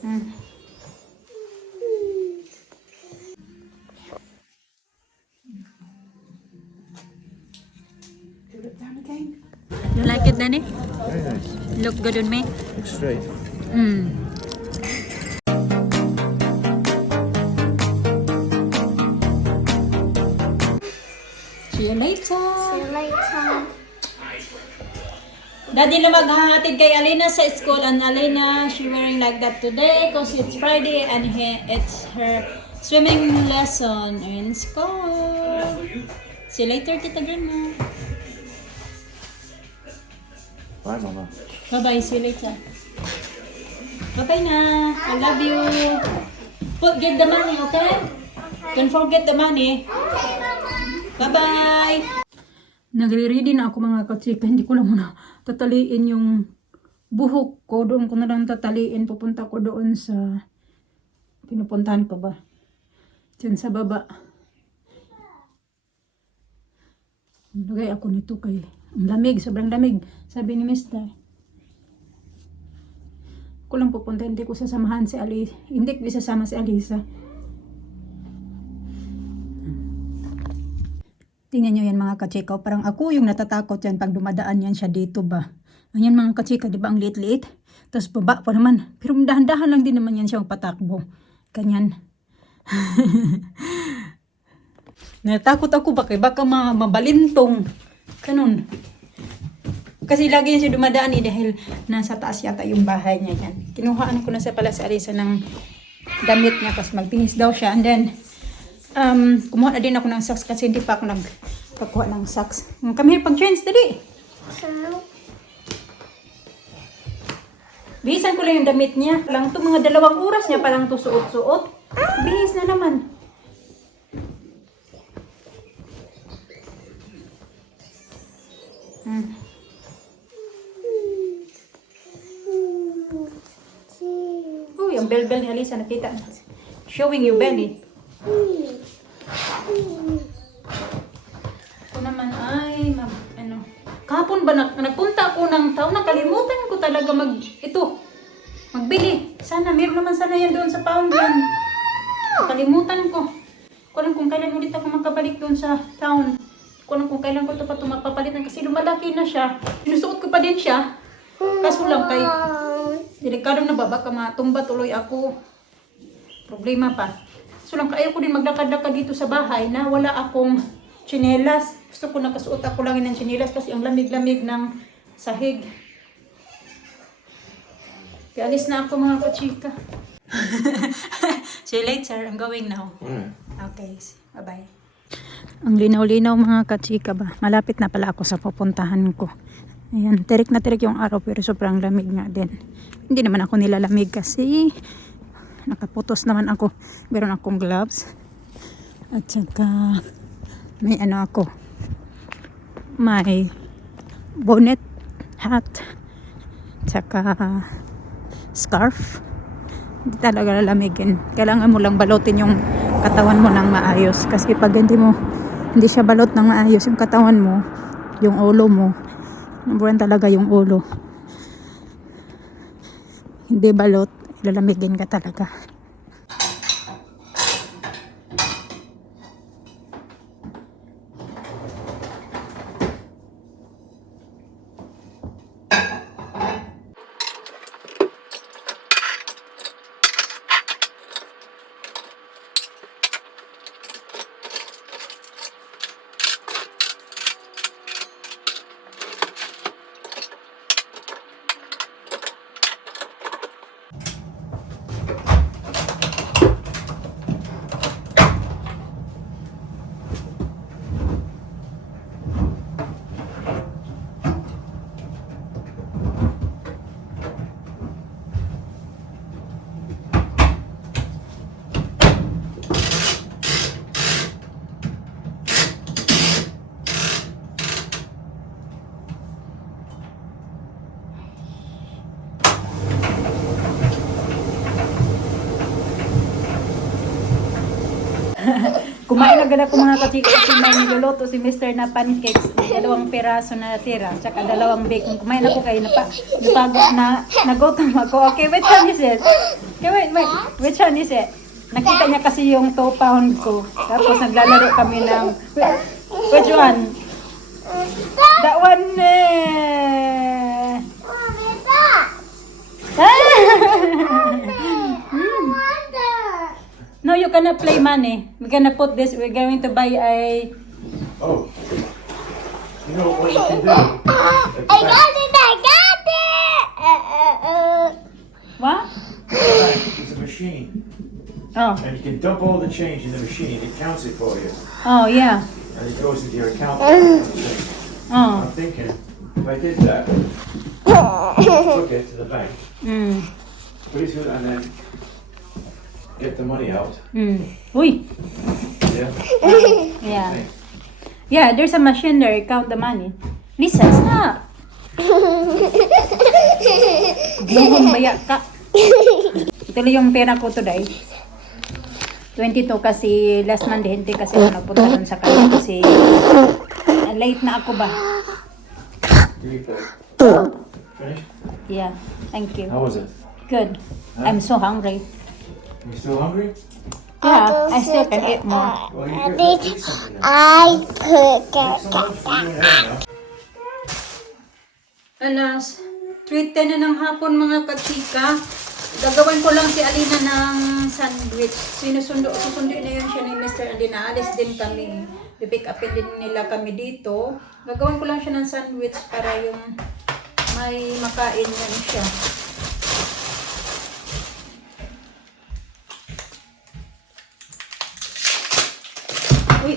Mm. You like it, Danny? Very nice. Look good on me? Looks straight. Mm. See you later. See you later. Daddy na maghahatid kay Alina sa school, and Alina, she wearing like that today because it's Friday and it's her swimming lesson in school. See you later, Tita Grandma. Bye, Mama. Bye-bye, see you later. Bye-bye na. I love you. Get the money, okay? Don't forget the money. Bye-bye. Nagre-ready na ako mga katsika. Hindi ko lang muna tataliin yung buhok ko. Doon ko na lang tataliin. Pupunta ko doon sa pinupuntahan ko ba? Diyan sa baba. Lagay ako nito kay ang lamig. Sobrang lamig. Sabi ni Mister. Ko lang pupunta. Hindi ko sasamahan si Alisa. Hindi ko isasama si Alisa. Tingnan nyo yan mga kachika. Parang ako yung natatakot yan pag dumadaan yan siya dito ba. Ayan mga kachika, di ba ang liit-liit? Tapos baba pa naman. Pero dahan-dahan lang din naman yan siya patakbo. Ganyan. Natakot ako baka mabalintong. Ganun. Kasi lagi yan siya dumadaan dahil nasa taas yata yung bahay niya yan. Kinuhaan ko na sa pala si Alisa ng damit niya kasi magtinis daw siya. And then, kumuha na din ako ng socks kasi hindi pa ako nagpakuha ng socks. Kami here pag-change, dali. Bihisan ko lang yung damit niya. Lang to mga 2 oras niya palang to suot-suot. Bihis na naman. Uy, ang bell-bell ni Alisa, nakita. Showing you belly. Ako naman ay kahapon ba nagpunta ako ng town, nakalimutan ko talaga magbili. Sana meron naman sana yan doon sa Poundland. Nakalimutan ko. Kulang kung kailan ulit ako makabalik doon sa town. Kulang kung kailan ko ito pa magpapalitan kasi lumalaki na siya. Sinusuot ko pa din siya. Kaso lang kay delikado na ba baka matumba tuloy ako. Problema pa. So lang kaya ko din maglakad-lakad dito sa bahay na wala akong tsinelas. Gusto ko nakasuot ako lang ng tsinelas kasi ang lamig-lamig ng sahig. Kaya alis na ako mga kachika. See you later. I'm going now. Okay. Bye-bye. Ang linaw-linaw mga kachika ba. Malapit na pala ako sa pupuntahan ko. Ayan. Tirik na tirik yung araw pero sobrang lamig nga din. Hindi naman ako nilalamig kasi nakaputos naman ako. Meron akong gloves. At saka may ako. May bonnet, hat, saka scarf. Hindi talaga lalamigin. Kailangan mo lang balutin yung katawan mo ng maayos. Kasi pag hindi siya balot ng maayos yung katawan mo, yung ulo mo, naburan talaga yung ulo. Hindi balot, lalamigin ka talaga. Kumain na gala ko mga kachika kasi may niluluto si Mr. na pancakes. 2 piraso na tira. Tsaka 2 bacon. Kumain ako kayo nagutom ako. Okay, what time is it? Okay, wait. Which one is it? Nakita niya kasi yung 2 pound ko. Tapos naglalaro kami ng... Which one? That one eh... No, you cannot play money. We're gonna put this, we're going to buy a... Oh. You know what you can do? I got it! What? It's a machine. Oh. And you can dump all the change in the machine. It counts it for you. Oh, yeah. And it goes into your account. Oh. I'm thinking, if I did that, took it to the bank, Mm. put it through and then get the money out. Uy. Yeah? Yeah. Yeah, there's a machine there. Count the money. Lisa, stop. Buhon baya ka. Ito lang yung pera ko today. 22 kasi last Monday hindi kasi ako nagpunta doon sa kanya kasi late na ako ba? Give me that. Finished? Yeah, thank you. How was it? Good. I'm so hungry. You still hungry? Yeah, I still can eat more. Well, you get eat something now. I could Make some lunch for you and Ellen now. Alas, 3:10 na ng hapon mga kachika. Gagawin ko lang si Alina ng sandwich. Susunduin na yun siya ni Mr. Alina. Alis din kami. Pipick upin din nila kami dito. Gagawin ko lang siya ng sandwich para yung may makain yan siya. Uy!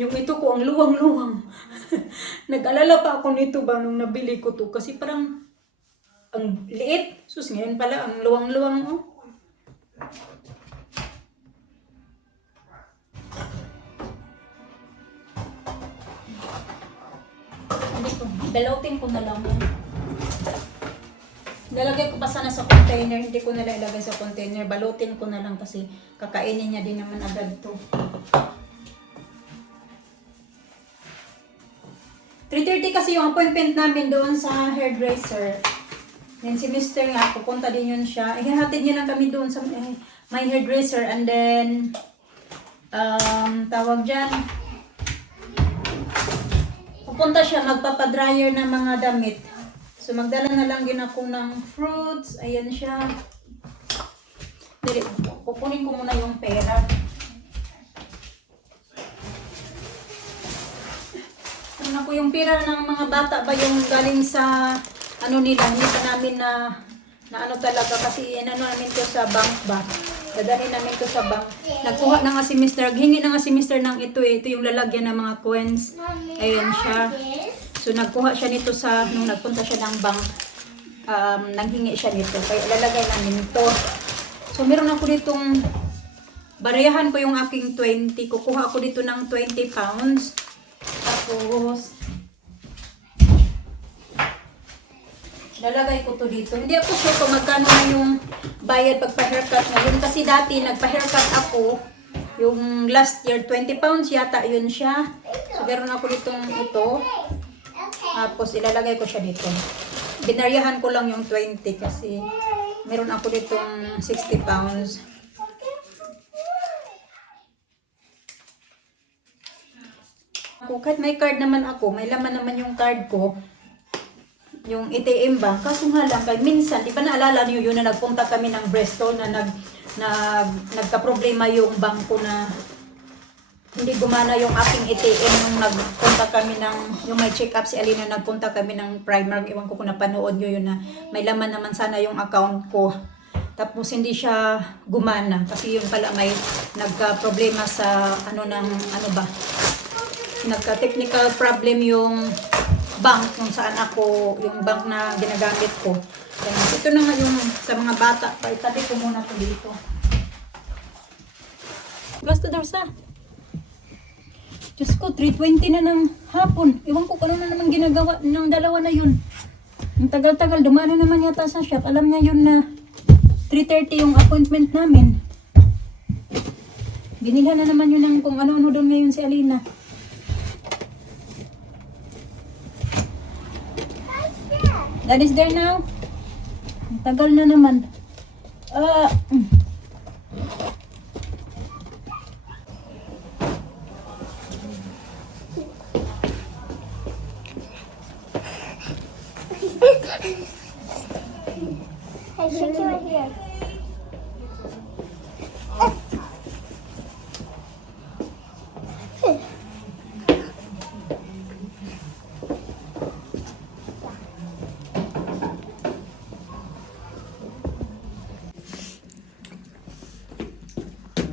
Yung ito ko, ang luwang-luwang. Nag-alala pa ako nito ba nung nabili ko to. Kasi parang, ang liit. Sus, ngayon pala, ang luwang-luwang. Oh. Dito, balautin ko na lang yan. Nalagay ko pa sana sa container. Hindi ko nila ilagay sa container. Balutin ko na lang kasi kakainin niya din naman agad to. 3:30 kasi yung appointment namin doon sa hairdresser. Then si Mr. nga, pupunta din yun siya. Ihahatid niya lang kami doon sa my hairdresser. And then, tawag dyan, pupunta siya, magpapadryer ng mga damit. So magdala na lang din ako ng fruits. Ayan siya. Dili, kukunin ko muna yung pera. Ano ko yung pera ng mga bata ba yung galing sa ano nila, hindi pa namin na ano talaga kasi inano namin to sa bank ba. Dadalhin namin to sa bank. Nagkuha na nga si Mr. Hingi na nga si Mr. ng ito eh. Ito yung lalagyan ng mga coins. Ayan siya. So nagkuha siya nito sa nung nagpunta siya ng bank. Nanghingi siya nito. Kaya lalagay namin ito. So meron ako ditong barayahan ko yung aking 20. Kukuha ako dito ng 20 pounds. Tapos lalagay ko to dito. Hindi ako sure kung magkano na yung bayad pagpa-haircut ngayon. Kasi dati nagpa-haircut ako. Yung last year, 20 pounds yata yun siya. So, meron ako ditong ito. Tapos, ilalagay ko siya dito. Binaryahan ko lang yung 20 kasi meron ako ditong 60 pounds. Kahit may card naman ako, may laman naman yung card ko. Yung ATM ba? Kaso nga lang, minsan, di ba naalala niyo yun na nagpunta kami ng Bristol na nagka-problema yung bangko na hindi gumana yung aking ATM nung nagpunta kami ng, yung may check-up si Alina, nagpunta kami ng Primark. Iwan ko kung napanood nyo yun na may laman naman sana yung account ko. Tapos hindi siya gumana kasi yun pala may nagka-problema sa nagka-technical problem yung bank kung saan ako, yung bank na ginagamit ko. Then, ito na nga yung sa mga bata. Itabi ko muna ito dito. Close to doors na. Diyos ko, 3:20 na ng hapon. Iwan ko kung ano na naman ginagawa ng dalawa na yun. Ang tagal-tagal, dumano naman yata sa shop. Alam niya yun na 3:30 yung appointment namin. Binilhan na naman yun ng kung ano-ano doon ngayon si Alina. That is there now. Ang tagal na naman. Hey, shake it right here.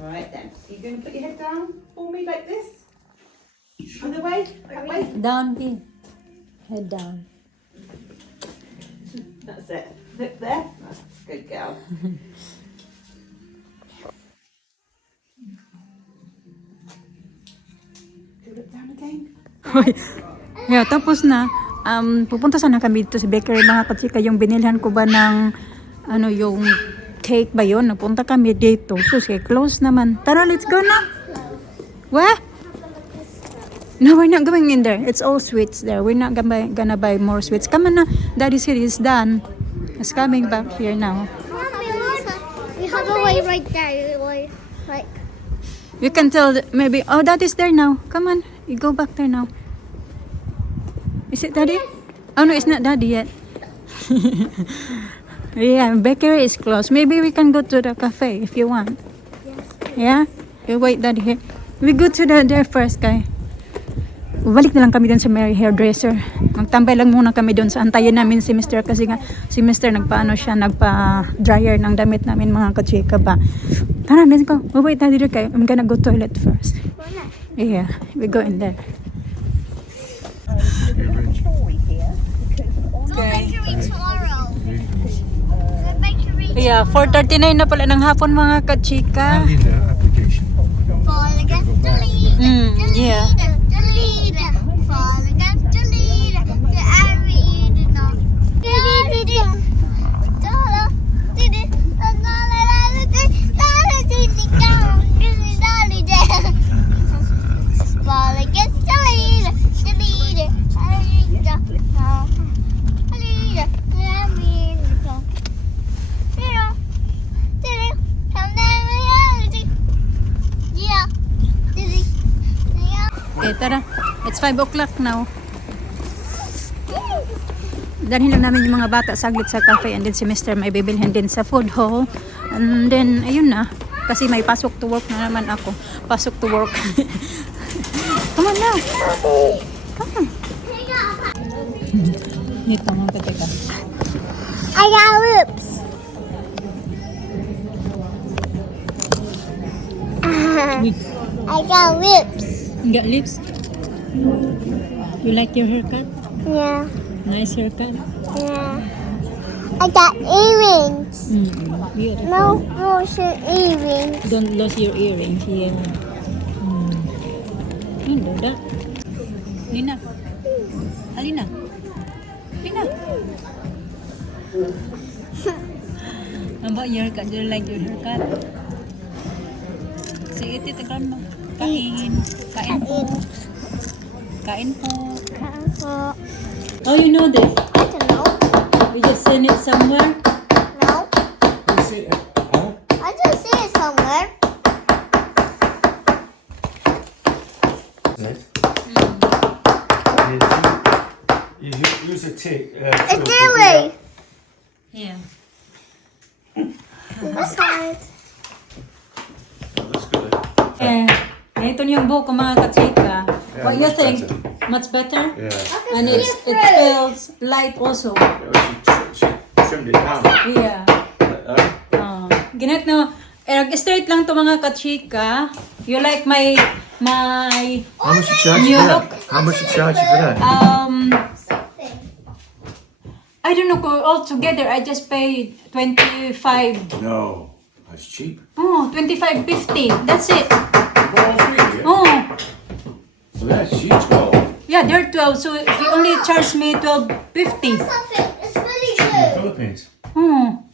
Right then. You're going to put your head down for me like this? Other way? That way? Down, B. Head down. That's it. Look there. That's a good girl. Do you look down again? Yeah, tapos na, pupunta sana kami dito sa bakery mga katsika. Yung binilhan ko ba ng, ano, yung cake ba yun? Napunta kami dito. Susi, close naman. Tara, let's go na. What? No, we're not going in there. It's all sweets there. We're not gonna buy more sweets. Come on na. Daddy said he's done. He's coming back here now. We have a way right there. Like, You can tell that maybe, oh, Daddy's there now. Come on, you go back there now. Is it Daddy? Oh no, it's not Daddy yet. Yeah, bakery is closed. Maybe we can go to the cafe if you want. Yeah? You wait Daddy here. We go to there first, guy. Balik na lang kami doon sa Mary Hairdresser. Magtambay lang muna kami doon sa antayin namin si Mr. kasi nga si Mr. nagpa-dryer ng damit namin mga kachika ba. Tara, let's go. Oh, wait, Daddy, okay. I'm gonna go toilet first. Yeah, we go in there. bakery tomorrow. The bakery Yeah, 4:39 na pala ng hapon mga kachika. fall against the leader. Yeah. The leader. Fall against the leader. The arena. Fall against the leader. The leader. Arena. The leader. The arena. Yeah. Okay, tara. It's 5 o'clock now. Dalhin lang namin yung mga bata saglit sa cafe and then si Mr. may bibilhin din sa food hall. And then, ayun na. Kasi may pasok to work na naman ako. Pasok to work. Come on na. Come on. Dito mga kateka. I got lips. I got lips. You got lips? You like your haircut? Yeah. Nice haircut? Yeah. I got earrings. Beautiful. No bullshit earrings. Don't lose your earrings here. Don't do that. Lina. Alina. Lina. How about your haircut? Do you like your haircut? Say it, grandma. Kain. Kain po. Kain po. Oh, you know this? I don't know. We just send it somewhere. No. You see it? Huh? I just see it somewhere. Nice. You use a tick. It's Lily. Yeah. This side. Oh, that's good. Ito yung buhok ko mga kachika. Yeah, What you much think? better. Much better? Yeah. And it feels light also. She trimmed it down. Yeah. Ganit no. Straight lang to mga kachika. You like my How much you charge You for that? look- How much you charge for that? I don't know all together I just paid 25. No, that's cheap. Oh, 25.50. That's it. All three, yeah? Oh. So that's cheap, 12. Yeah, they're 12. So if you only charge me 12.50. Something. It's really In the blue. Philippines. Hmm.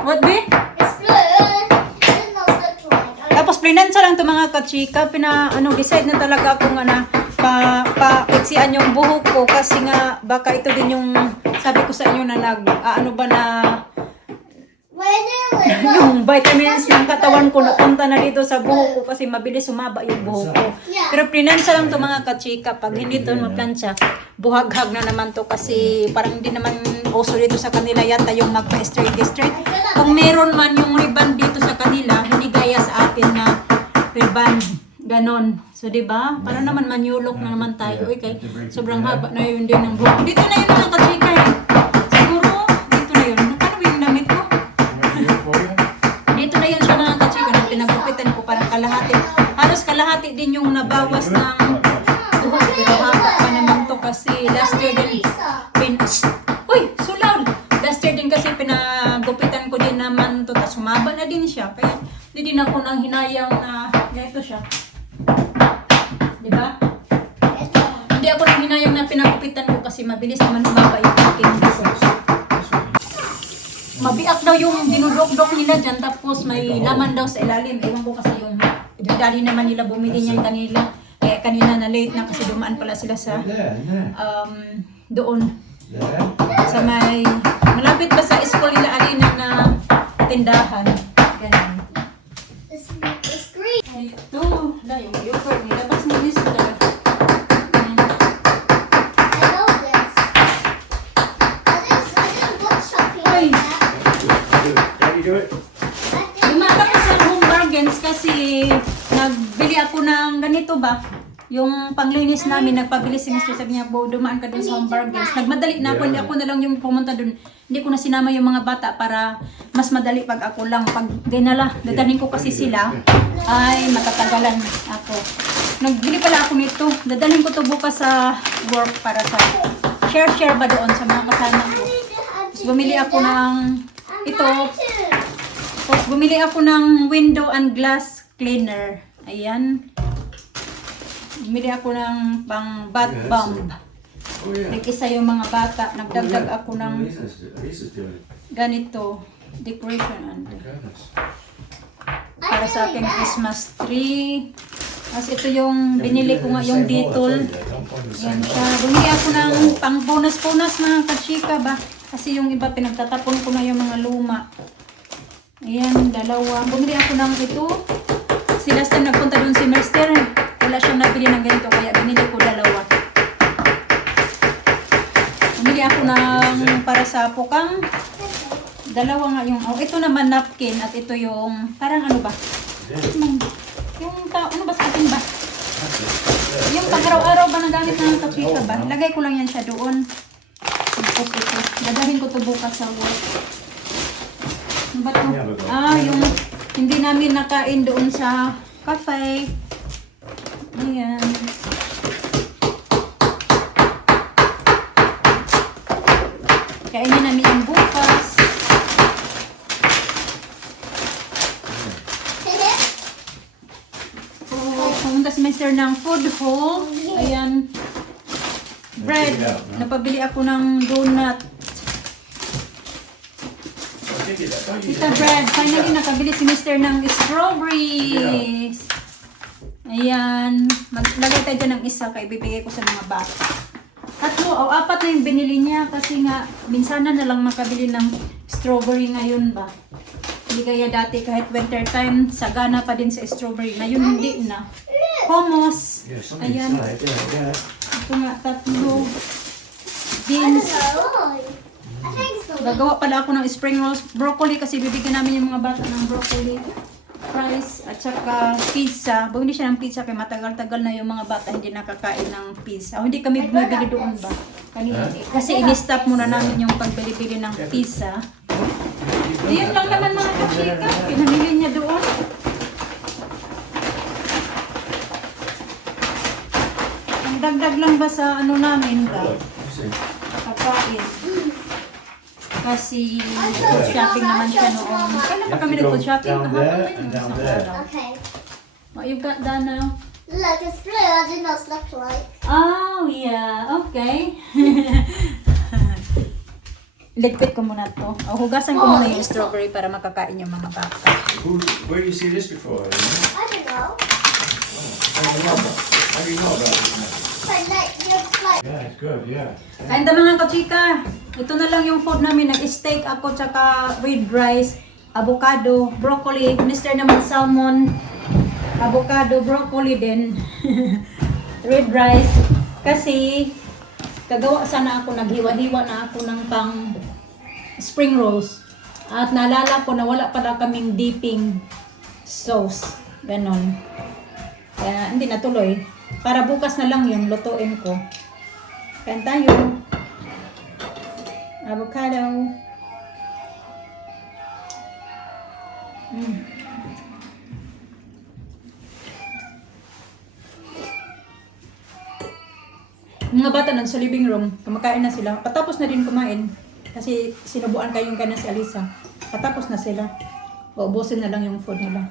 What be? It's blue. It doesn't look like. Tapos pinansa lang to mga kachika, decide na talaga akong pa iksian yung buhok ko kasi nga baka ito din yung sabi ko sa inyo na ano ba na Where do we go? yung vitamins ng katawan ko napunta na dito sa buhok ko kasi mabilis sumaba yung buhok ko. Pero plinansya lang to mga kachika. Pag hindi to maplansya, buhaghag na naman to kasi parang hindi naman uso dito sa kanila yata yung magpa-straight. Kung meron man yung ribbon dito sa kanila, hindi gaya sa atin na ribbon. Ganon. So, di ba? Para naman manyulok na naman tayo. Okay? Sobrang haba na yun din ng buhok. Dito na yun mga kachika. Siguro, dito na yun. Ano ba yung damit ko? Dito na yun siya mga kachika. Nung pinagupitan ko parang kalahati. Halos kalahati din yung nabawas ng buhok. Pero haba pa naman to kasi last year din. Uy! So loud! Last year din kasi pinagupitan ko din naman to. Tapos humaba na din siya. Kaya hindi din ako nang hinayang na ganito siya. Diba? Hindi ako nang hinayang na pinagupitan ko kasi mabilis naman humaba yung aking buhok. Mabiak daw yung dinudok-dok nila dyan tapos may laman daw sa ilalim. Ewan ko kasi yung dali naman nila bumili niyan kanila. Kaya kanina na late na kasi dumaan pala sila sa doon. Sa may malapit pa sa school nila Alina na tindahan. Ganun. It's green. Ito, yung yogurt nilabas na rin sila. I know this. I didn't book shopping Ay. like that. Can you do it? Lumata ko sa Home Bargains kasi nagbili ako ng ganito ba? Yung panglinis namin, nagpabili si Mr. Sabi niya, "Bo, dumaan ka dun sa Home Bargains." Nagmadali na ako, hindi ako na lang yung pumunta dun. Hindi ko na sinama yung mga bata para mas madali pag ako lang. Pag dinala, dadalhin ko kasi sila, ay matatagalan ako. Nagbili pala ako nito. Dadalhin ko to bukas sa work para sa share ba doon sa mga kasama ko. Tapos bumili ako ng ito. Tapos bumili ako ng window and glass cleaner. Ayan. Bumili ako ng pang bath bomb. Oh, yeah. Nag-isa yung mga bata. Nagdagdag ako ng Lisa's doing it. ganito. Decoration and Goodness. para sa aking Christmas tree. Tapos ito yung binili ko nga yung Dettol. Ayan siya. Bumili ako ng pang bonus-bonus mga kachika ba. Kasi yung iba pinagtatapon ko na yung mga luma. Ayan, dalawa. Bumili ako ng ito. Si last time nagpunta doon si Mr. Wala siyang nabili ng ganito kaya binili ko dalawa. Bumili ako ng para sa pukang. Dalawa nga yung, ito naman napkin at ito yung, parang ano ba? Ano ba sa atin ba? Yung pag-araw-araw ba na gamit ng kachika ba? Lagay ko lang yan siya doon. Tapos ito, dadahin ko to bukas sa work. Ano ba to? Yung hindi namin nakain doon sa cafe. Ayan. Kainin namin yung bukas. Pumunta si Mr. ng food hall. Ayan. Bread. Napabili ako ng donut. Tita bread. Finally, nakabili si Mr. ng strawberries. Ayan. Maglagay tayo dyan ng isa kaya ibibigay ko sa mga bata. Tatlo o apat na yung binili niya kasi nga minsanan na lang makabili ng strawberry ngayon ba. Hindi kaya dati kahit winter time, sagana pa din sa strawberry. Ngayon hindi na. Hummus. Ayan. Ito nga, tatlo. Beans. I think so. Gagawa pala ako ng spring rolls. Broccoli kasi bibigyan namin yung mga bata ng broccoli. Fries at saka pizza. Bumili siya ng pizza kaya matagal-tagal na yung mga bata hindi nakakain ng pizza. Hindi kami bumibili doon ba? Kasi in-stop muna namin yung pagbili-bili ng pizza. Ayun lang naman mga kachika. Pinamili niya doon. Ang dagdag lang ba sa ano namin ba? Pagkain. Kasi food shopping naman siya noon. Kailan pa kami nag-food shopping? Down there and down there. Okay. What you got done now? Look, it's blue. I did not look like. Oh, yeah. Okay. Ligpit ko muna to. Hugasan ko muna yung strawberry para makakain yung mga bata. Where you see this before? You know? I don't know. How do you know about it? Like, you're like. Yeah, it's good, yeah. Kain ta mga kachika. Ito na lang yung food namin. Nag-steak ako, tsaka with rice, avocado, broccoli. Mr. naman salmon, avocado, broccoli din. Red rice. Kasi, kagawa sana ako, naghiwa-hiwa na ako ng pang spring rolls. At naalala ko na wala pala kaming dipping sauce. Ganon. Kaya hindi natuloy. Para bukas na lang yung lutuin ko. Kain tayo. Avocado. Mga bata nan sa living room, kumakain na sila. Patapos na din kumain. Kasi sinubuan kayong kanan si Alisa. Patapos na sila. Uubusin na lang yung food nila.